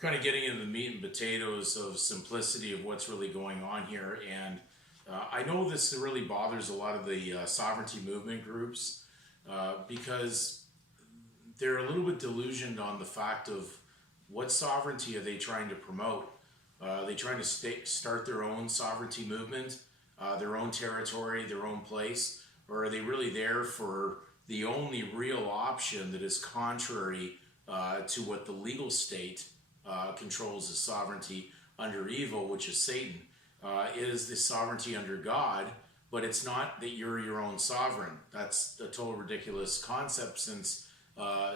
kind of getting into the meat and potatoes of simplicity of what's really going on here. And I know this really bothers a lot of the sovereignty movement groups because they're a little bit delusioned on the fact of what sovereignty are they trying to promote. Are they trying to start their own sovereignty movement, their own territory, their own place? Or are they really there for the only real option that is contrary to what the legal state controls as sovereignty under evil, which is Satan, is the sovereignty under God, but it's not that you're your own sovereign. That's a total ridiculous concept, since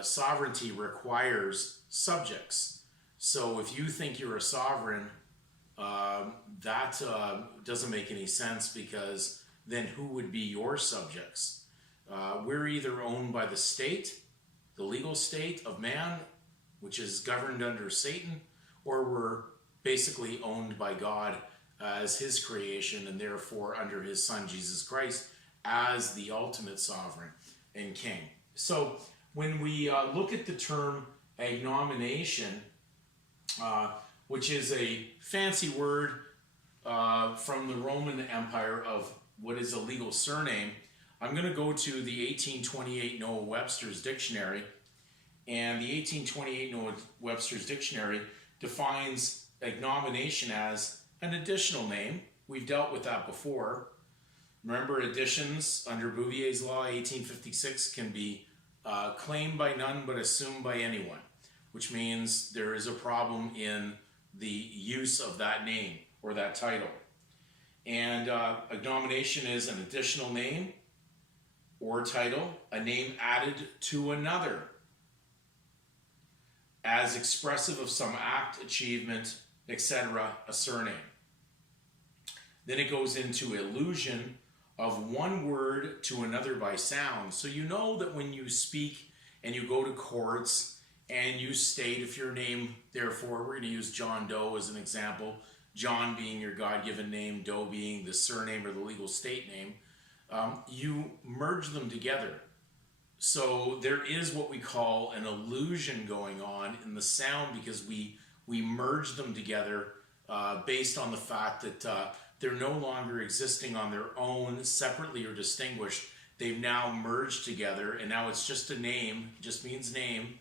sovereignty requires subjects. So if you think you're a sovereign, that doesn't make any sense, because then who would be your subjects? We're either owned by the state, the legal state of man, which is governed under Satan, or we're basically owned by God as his creation, and therefore under his son Jesus Christ as the ultimate sovereign and king. So when we look at the term agnomination, which is a fancy word from the Roman Empire of what is a legal surname, I'm going to go to the 1828 Noah Webster's dictionary. And the 1828 Noah Webster's dictionary defines agnomination as an additional name. We've dealt with that before. Remember, additions under Bouvier's law, 1856, can be claimed by none but assumed by anyone, which means there is a problem in the use of that name or that title. And agnomination is an additional name or title, a name added to another, as expressive of some act, achievement, etc., a surname. Then it goes into allusion of one word to another by sound. So you know that when you speak and you go to courts and you state, if your name, therefore, we're going to use John Doe as an example, John being your God-given name, Doe being the surname or the legal state name, you merge them together. So there is what we call an illusion going on in the sound, because we merge them together based on the fact that they're no longer existing on their own, separately or distinguished. They've now merged together, and now it's just a name, just means name.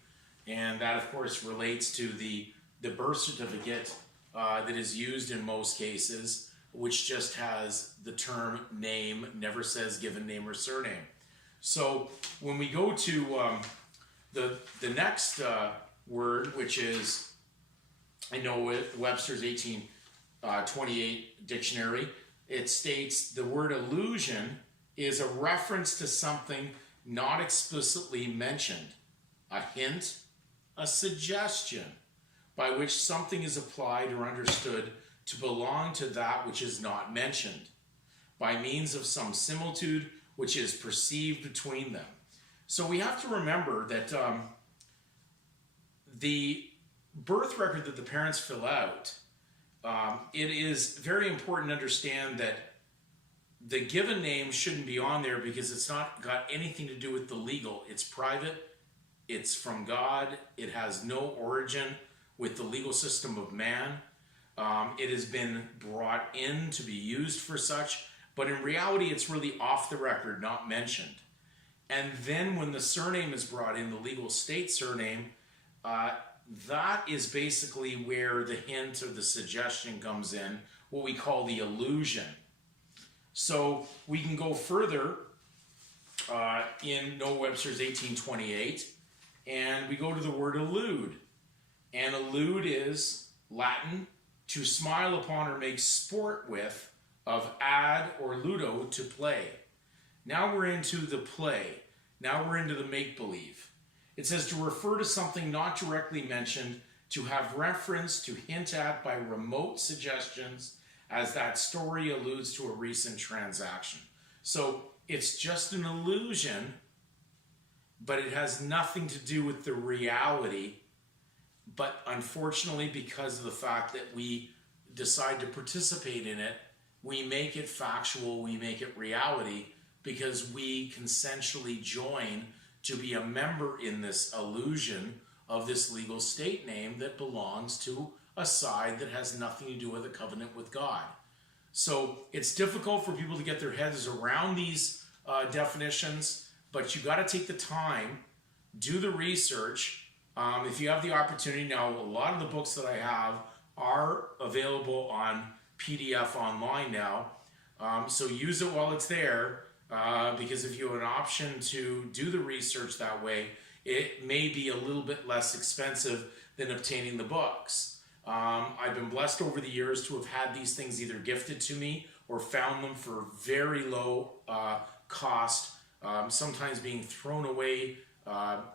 And that, of course, relates to the birth certificate that is used in most cases, which just has the term name, never says given name or surname. So when we go to the next word, which is, I know Webster's 1828 dictionary, it states the word allusion is a reference to something not explicitly mentioned, a hint, a suggestion, by which something is applied or understood to belong to that which is not mentioned, by means of some similitude which is perceived between them. So we have to remember that the birth record that the parents fill out, it is very important to understand that the given name shouldn't be on there, because it's not got anything to do with the legal. It's private, it's from God, it has no origin with the legal system of man. It has been brought in to be used for such, but in reality it's really off the record, not mentioned. And then when the surname is brought in, the legal state surname, that is basically where the hint or the suggestion comes in, what we call the allusion. So we can go further in Noah Webster's 1828, and we go to the word allude. And allude is Latin, to smile upon or make sport with, of ad or ludo, to play. Now we're into the play. Now we're into the make-believe. It says to refer to something not directly mentioned, to have reference, to hint at by remote suggestions, as that story alludes to a recent transaction. So it's just an illusion, but it has nothing to do with the reality. But unfortunately, because of the fact that we decide to participate in it, we make it factual, we make it reality, because we consensually join to be a member in this illusion of this legal state name that belongs to a side that has nothing to do with a covenant with God. So it's difficult for people to get their heads around these definitions, but you got to take the time, do the research. If you have the opportunity now, a lot of the books that I have are available on PDF online now. So use it while it's there, because if you have an option to do the research that way, it may be a little bit less expensive than obtaining the books. I've been blessed over the years to have had these things either gifted to me or found them for very low cost, sometimes being thrown away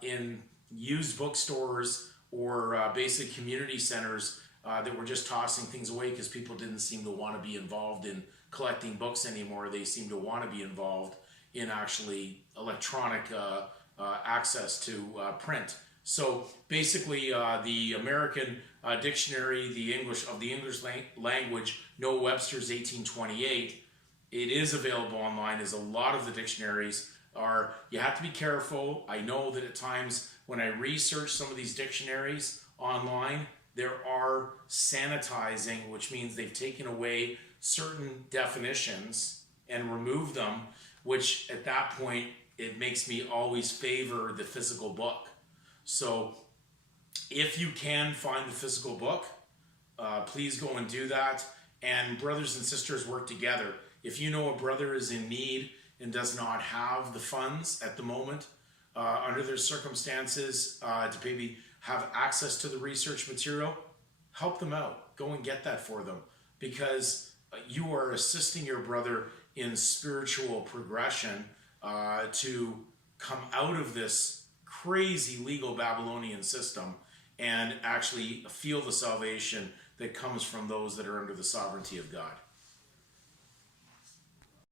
in used bookstores or basic community centers that were just tossing things away because people didn't seem to want to be involved in collecting books anymore. They seem to want to be involved in actually electronic access to print. So basically, the American dictionary, the English language, Noah Webster's 1828, it is available online, as a lot of the dictionaries are. You have to be careful. I know that at times when I research some of these dictionaries online, there are sanitizing, which means they've taken away certain definitions and removed them, which at that point, it makes me always favor the physical book. So if you can find the physical book, please go and do that. And brothers and sisters work together. If you know a brother is in need and does not have the funds at the moment, under their circumstances, to maybe have access to the research material, help them out. Go and get that for them, because you are assisting your brother in spiritual progression to come out of this crazy legal Babylonian system and actually feel the salvation that comes from those that are under the sovereignty of God.